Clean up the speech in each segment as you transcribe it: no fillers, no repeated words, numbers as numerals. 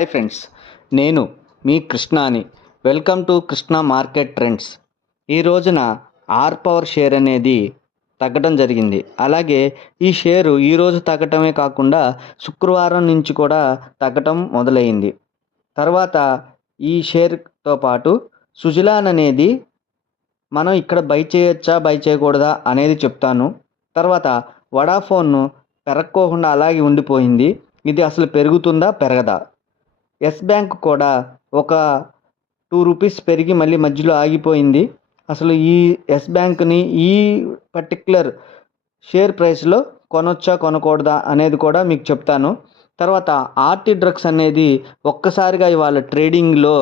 Hi friends, నేను మీ కృష్ణాని. Welcome to Krishna market trends. ఈ రోజున ఆర్ పవర్ షేర్ అనేది తగ్గడం జరిగింది. అలాగే ఈ షేరు ఈరోజు తగ్గటమే కాకుండా శుక్రవారం నుంచి కూడా తగ్గటం మొదలైంది. తర్వాత ఈ షేర్తో పాటు సుజలాన్ అనేది మనం ఇక్కడ బై చేయొచ్చా బై చేయకూడదా అనేది చెప్తాను. తర్వాత వడాఫోన్ పెరక్కోకుండా అలాగే ఉండిపోయింది. ఇది అసలు పెరుగుతుందా పెరగదా? ఎస్ బ్యాంక్ కూడా ఒక ₹2 పెరిగి మళ్ళీ మధ్యలో ఆగిపోయింది. అసలు ఈ ఎస్ బ్యాంక్ని ఈ పర్టిక్యులర్ షేర్ ప్రైస్లో కొనొచ్చా కొనకూడదా అనేది కూడా మీకు చెప్తాను. తర్వాత ఆర్టీ డ్రగ్స్ అనేది ఒక్కసారిగా ఇవాళ ట్రేడింగ్లో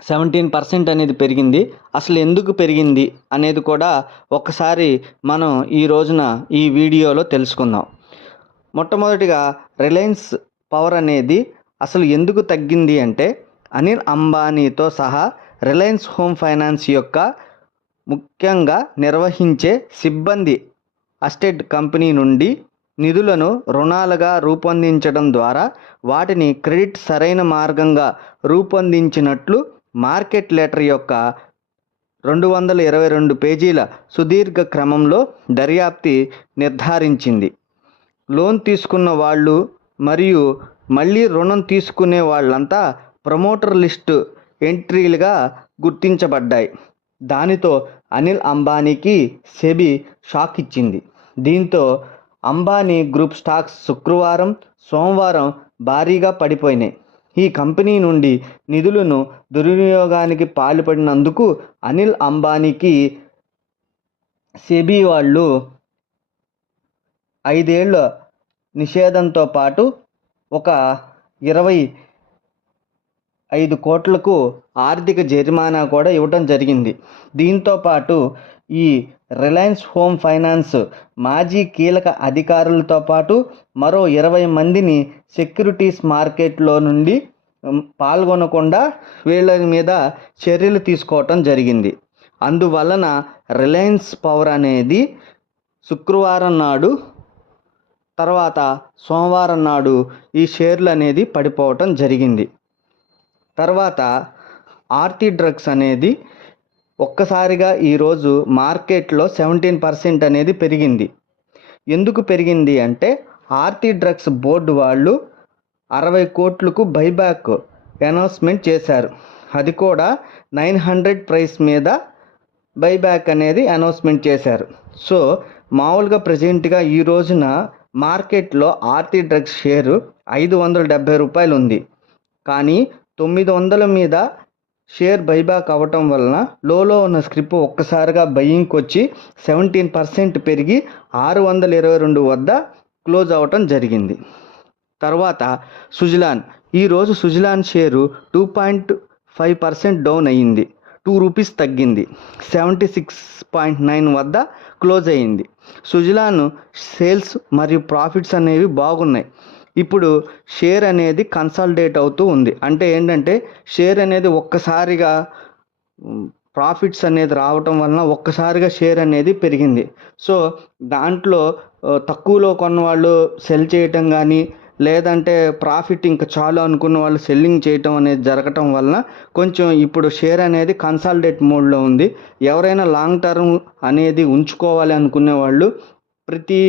17% అనేది పెరిగింది. అసలు ఎందుకు పెరిగింది అనేది కూడా ఒక్కసారి మనం ఈ రోజున ఈ వీడియోలో తెలుసుకుందాం. మొట్టమొదటిగా రిలయన్స్ పవర్ అనేది అసలు ఎందుకు తగ్గింది అంటే అనిల్ అంబానీతో సహా రిలయన్స్ హోమ్ ఫైనాన్స్ యొక్క ముఖ్యంగా నిర్వహించే సిబ్బంది అస్టెట్ కంపెనీ నుండి నిధులను రుణాలుగా రూపొందించడం ద్వారా వాటిని క్రెడిట్ సరైన మార్గంగా రూపొందించినట్లు మార్కెట్ లెటర్ యొక్క 222 పేజీల సుదీర్ఘ క్రమంలో దర్యాప్తి నిర్ధారించింది. లోన్ తీసుకున్న వాళ్ళు మరియు మళ్ళీ రుణం తీసుకునే వాళ్ళంతా ప్రమోటర్ లిస్టు ఎంట్రీలుగా గుర్తించబడ్డాయి. దానితో అనిల్ అంబానీకి సెబీ షాక్ ఇచ్చింది. దీంతో అంబానీ గ్రూప్ స్టాక్స్ శుక్రవారం, సోమవారం భారీగా పడిపోయినాయి. ఈ కంపెనీ నుండి నిధులను దుర్వినియోగానికి పాల్పడినందుకు అనిల్ అంబానీకి సెబీ వాళ్ళు 5 ఏళ్ల నిషేధంతో పాటు ఒక 25 కోట్లకు ఆర్థిక జరిమానా కూడా ఇవ్వడం జరిగింది. దీంతో పాటు ఈ రిలయన్స్ హోమ్ ఫైనాన్స్ మాజీ కీలక అధికారులతో పాటు మరో 20 మందిని సెక్యూరిటీస్ మార్కెట్లో నుండి పాల్గొనకుండా వీళ్ళ మీద చర్యలు తీసుకోవటం జరిగింది. అందువలన రిలయన్స్ పవర్ అనేది శుక్రవారం నాడు తర్వాత సోమవారం నాడు ఈ షేర్లు అనేది పడిపోవటం జరిగింది. తర్వాత ఆర్టీ డ్రగ్స్ అనేది ఒక్కసారిగా ఈరోజు మార్కెట్లో 17% అనేది పెరిగింది. ఎందుకు పెరిగింది అంటే ఆర్టీ డ్రగ్స్ బోర్డు వాళ్ళు 60 కోట్లకు బైబ్యాక్ అనౌన్స్మెంట్ చేశారు. అది కూడా 900 ప్రైస్ మీద బైబ్యాక్ అనేది అనౌన్స్మెంట్ చేశారు. సో మామూలుగా ప్రజెంట్గా ఈ రోజున మార్కెట్లో ఆర్టీ డ్రగ్స్ షేరు ₹570 ఉంది. కానీ 900 మీద షేర్ బైబ్యాక్ అవ్వటం వలన లోలో ఉన్న స్క్రిప్ ఒక్కసారిగా బయ్యింగ్కి వచ్చి 17% పెరిగి 622 వద్ద క్లోజ్ అవ్వటం జరిగింది. తర్వాత సుజలాన్, ఈరోజు సుజలాన్ షేరు 2.5% డౌన్ అయ్యింది. ₹2 తగ్గింది. 76.9 వద్ద క్లోజ్ అయ్యింది. సుజలాన్ సేల్స్ మరియు ప్రాఫిట్స్ అనేవి బాగున్నాయి. ఇప్పుడు షేర్ అనేది కన్సాలిడేట్ అవుతూ ఉంది. అంటే ఏంటంటే షేర్ అనేది ఒక్కసారిగా ప్రాఫిట్స్ అనేది రావటం వలన ఒక్కసారిగా షేర్ అనేది పెరిగింది. సో దాంట్లో తక్కువలో కొన్న వాళ్ళు సెల్ చేయటం కానీ లేదంటే ప్రాఫిట్ ఇంకా చాలు అనుకున్న వాళ్ళు సెల్లింగ్ చేయటం అనేది జరగటం వలన కొంచెం ఇప్పుడు షేర్ అనేది కన్సాలిడేట్ మోడ్లో ఉంది. ఎవరైనా లాంగ్ టర్మ్ అనేది ఉంచుకోవాలి అనుకునే వాళ్ళు ప్రతి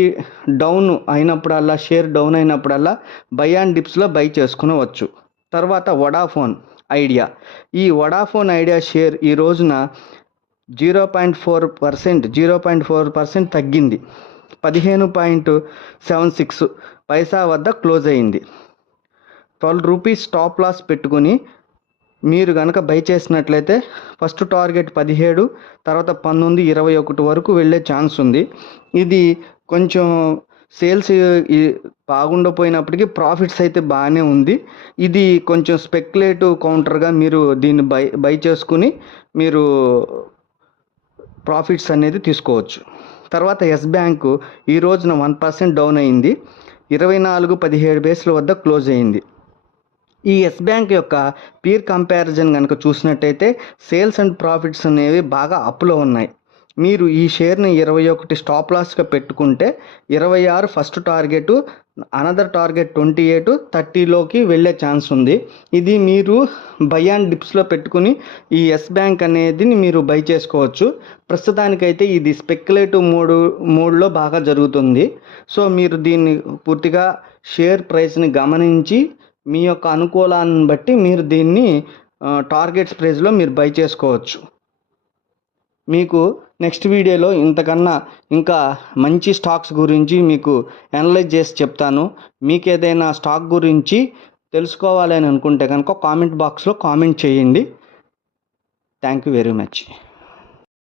డౌన్ అయినప్పుడల్లా షేర్ డౌన్ అయినప్పుడల్లా బై అండ్ డిప్స్లో బై చేసుకునవచ్చు. తర్వాత వడాఫోన్ ఐడియా, ఈ వడాఫోన్ ఐడియా షేర్ ఈ రోజున 0.4% తగ్గింది. 15.76 పైసా వద్ద క్లోజ్ అయింది. ₹12 స్టాప్ లాస్ పెట్టుకుని మీరు కనుక బై చేసినట్లయితే ఫస్ట్ టార్గెట్ 17, తర్వాత 19, 21 వరకు వెళ్ళే ఛాన్స్ ఉంది. ఇది కొంచెం సేల్స్ బాగుండపోయినప్పటికీ ప్రాఫిట్స్ అయితే బాగానే ఉంది. ఇది కొంచెం స్పెక్యులేటివ్ కౌంటర్గా మీరు దీన్ని బై చేసుకుని మీరు ప్రాఫిట్స్ అనేది తీసుకోవచ్చు. తర్వాత ఎస్ బ్యాంకు ఈ రోజున 1% డౌన్ అయింది. 24.17 వద్ద క్లోజ్ అయింది. ఈ ఎస్ బ్యాంక్ యొక్క పీర్ కంపారిజన్ కనుక చూసినట్టయితే సేల్స్ అండ్ ప్రాఫిట్స్ అనేవి బాగా అప్లో ఉన్నాయి. మీరు ఈ షేర్ని 21 స్టాప్ లాస్గా పెట్టుకుంటే 26 ఫస్ట్ టార్గెట్, అనదర్ టార్గెట్ 28-30లోకి వెళ్ళే ఛాన్స్ ఉంది. ఇది మీరు బై అండ్ డిప్స్లో పెట్టుకుని ఈ ఎస్ బ్యాంక్ అనేది మీరు బై చేసుకోవచ్చు. ప్రస్తుతానికైతే ఇది స్పెక్యులేటివ్ మోడ్లో బాగా జరుగుతుంది. సో మీరు దీన్ని పూర్తిగా షేర్ ప్రైస్ని గమనించి మీ యొక్క అనుకూలాన్ని బట్టి మీరు దీన్ని టార్గెట్స్ ప్రైస్లో మీరు బై చేసుకోవచ్చు. మీకు నెక్స్ట్ వీడియోలో ఇంతకన్నా ఇంకా మంచి స్టాక్స్ గురించి మీకు అనలైజ్ చేసి చెప్తాను. మీకు ఏదైనా స్టాక్ గురించి తెలుసుకోవాలని అనుకుంటే కనుక కామెంట్ బాక్స్లో కామెంట్ చేయండి. Thank you very much.